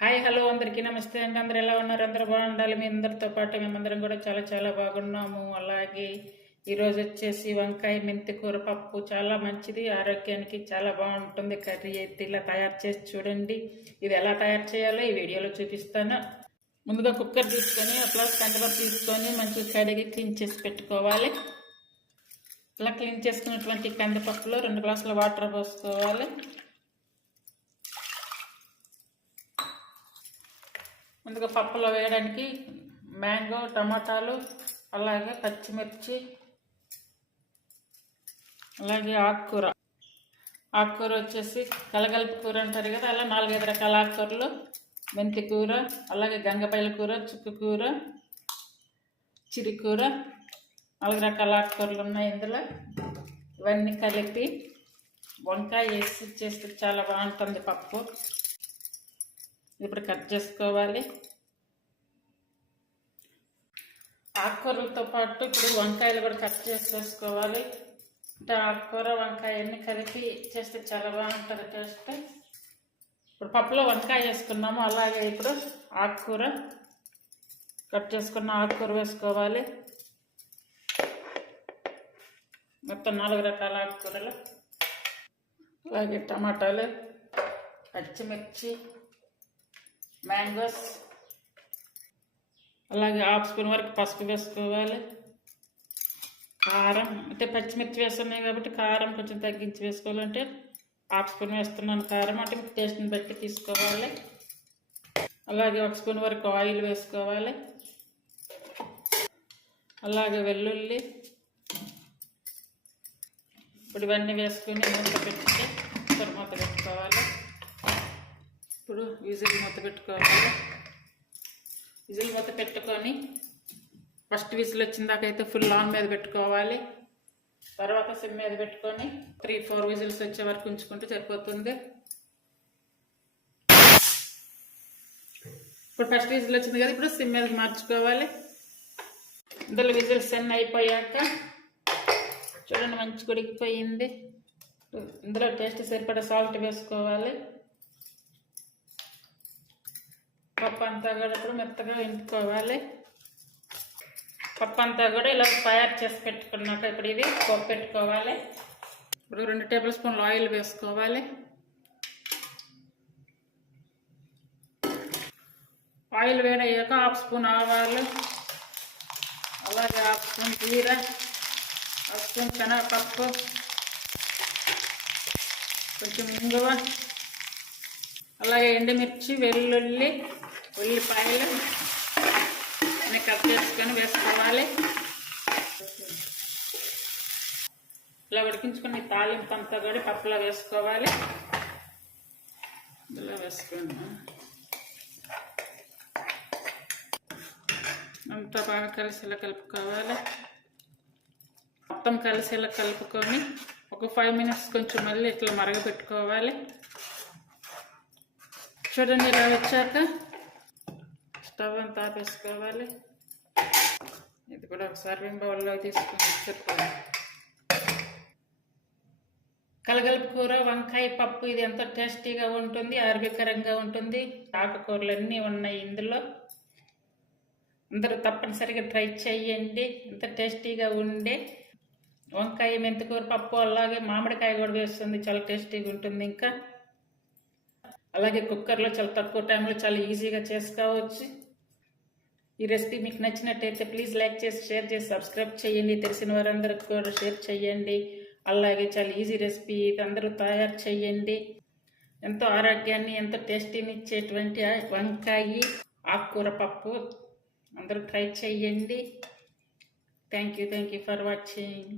Hi hello అందరికీ నమస్తే అండి. అందరూ ఎలా ఉన్నారు? అందరూ బాగుండాలి. మీ అందరితో పాటు మేమందరం కూడా చాలా చాలా బాగున్నాము. అలాగే ఈరోజు వచ్చేసి వంకాయ మెంతి కూర పప్పు చాలా మంచిది, ఆరోగ్యానికి చాలా బాగుంటుంది. కర్రీ అయితే ఇలా తయారు చేసి చూడండి. ఇది ఎలా తయారు చేయాలో ఈ వీడియోలో చూపిస్తాను. ముందుగా కుక్కర్ తీసుకొని ఒక గ్లాస్ కందిపప్పు తీసుకొని మంచిగా కడిగి క్లీన్ చేసి పెట్టుకోవాలి. ఇలా క్లీన్ చేసుకున్నటువంటి కందిపప్పులో 2 గ్లాసుల వాటర్ పోసుకోవాలి. ముందుగా పప్పులో వేయడానికి మ్యాంగో, టమాటాలు, అలాగే పచ్చిమిర్చి, అలాగే ఆకుకూర వచ్చేసి కలగలుపు కూర అంటారు కదా, అలా 4-5 రకాల ఆకుకూరలు, మెంతి కూర, అలాగే గంగపాయల కూర, చుక్కు కూర, చిరికూర, 4 రకాల ఆకుకూరలు ఉన్నాయి ఇందులో. ఇవన్నీ కలిపి వంకాయ వేసి చేస్తే చాలా బాగుంటుంది పప్పు. ఇప్పుడు కట్ చేసుకోవాలి. ఆకుకూరలతో పాటు ఇప్పుడు వంకాయలు కూడా కట్ చేసేసుకోవాలి. అంటే ఆకుకూర వంకాయ అన్నీ కలిపి చేస్తే చాలా బాగుంటుంది టేస్ట్. ఇప్పుడు పప్పులో వంకాయ వేసుకున్నాము, అలాగే ఇప్పుడు ఆకుకూర కట్ చేసుకున్న ఆకుకూర వేసుకోవాలి. మొత్తం 4 రకాల ఆకుకూరలు, అలాగే టమాటాలు, పచ్చిమిర్చి, మ్యాంగోస్, అలాగే 1/2 స్పూన్ వరకు పసుపు వేసుకోవాలి. కారం అంటే పచ్చిమిర్చి వేస్తున్నాయి కాబట్టి కారం కొంచెం తగ్గించి వేసుకోవాలంటే 1/2 స్పూన్ వేస్తున్నాను కారం, అంటే టేస్ట్ని బట్టి తీసుకోవాలి. అలాగే 1 స్పూన్ వరకు ఆయిల్ వేసుకోవాలి. అలాగే వెల్లుల్లి. ఇప్పుడు ఇవన్నీ వేసుకొని మూత పెట్టుకోవాలి. ఇప్పుడు విజిల్ మూత పెట్టుకోవాలి. విజిల్ మూత పెట్టుకొని ఫస్ట్ విజిల్ వచ్చిందాకైతే ఫుల్ ఆన్ మీద పెట్టుకోవాలి. తర్వాత సిమ్ మీద పెట్టుకొని 3-4 విజిల్స్ వచ్చే వరకు ఉంచుకుంటే సరిపోతుంది. ఇప్పుడు ఫస్ట్ విజిల్ వచ్చింది కదా, ఇప్పుడు సిమ్ మీద మార్చుకోవాలి. ఇందులో విజిల్స్ అన్నీ అయిపోయాక చూడండి మంచిగా ఉడికిపోయింది. ఇందులో టేస్ట్ సరిపడా సాల్ట్ వేసుకోవాలి. పప్పు అంతా కూడా ఇప్పుడు మెత్తగా వేయించుకోవాలి. పప్పు అంతా కూడా ఇలా తయారు చేసి పెట్టుకున్నాక ఇప్పుడు ఇది పప్పు పెట్టుకోవాలి. ఇప్పుడు 2 టేబుల్ స్పూన్లు ఆయిల్ వేసుకోవాలి. ఆయిల్ వేడయ్యాక 1/2 స్పూన్ ఆవాలు, అలాగే 1/2 స్పూన్ జీర, 1/2 స్పూన్ శనగపప్పు, కొంచెం ఇంగువ, అలాగే ఎండుమిర్చి, వెల్లుల్లి, ఉల్లిపాయలు అన్నీ కట్ చేసుకొని వేసుకోవాలి. ఇలా ఉడికించుకుని తాలింపు అంతా కూడా పప్పులో వేసుకోవాలి. ఇలా వేసుకున్నాం అంతా బాగా కలిసేలా కలుపుకోవాలి. మొత్తం కలిసేలా కలుపుకొని ఒక 5 మినిట్స్ కొంచెం మళ్ళీ ఇట్లా మరగపెట్టుకోవాలి. చూడండి ఇలా వచ్చాక స్టవ్ అంతా ఆపేసుకోవాలి. ఇది కూడా ఒక సర్వింగ్ బౌల్లో తీసుకొని చెప్పుకోవాలి. కలగలుపు కూర, వంకాయ పప్పు ఇది ఎంతో టేస్టీగా ఉంటుంది, ఆరోగ్యకరంగా ఉంటుంది. ఆకుకూరలు అన్నీ ఉన్నాయి ఇందులో. అందరూ తప్పనిసరిగా ట్రై చేయండి. ఎంత టేస్టీగా ఉండే వంకాయ మెంతికూర పప్పు, అలాగే మామిడికాయ కూడా వేస్తుంది, చాలా టేస్టీగా ఉంటుంది. ఇంకా అలాగే కుక్కర్లో చాలా తక్కువ టైంలో చాలా ఈజీగా చేసుకోవచ్చు. ఈ రెసిపీ మీకు నచ్చినట్టయితే ప్లీజ్ లైక్ చేసి, షేర్ చేసి, సబ్స్క్రైబ్ చేయండి. తెలిసిన వారందరికి కూడా షేర్ చేయండి. అలాగే చాలా ఈజీ రెసిపీ ఇది, అందరూ తయారు చేయండి. ఎంతో ఆరోగ్యాన్ని, ఎంతో టేస్టీని ఇచ్చేటువంటి వంకాయ ఆకుకూర పప్పు అందరూ ట్రై చేయండి. Thank you for watching.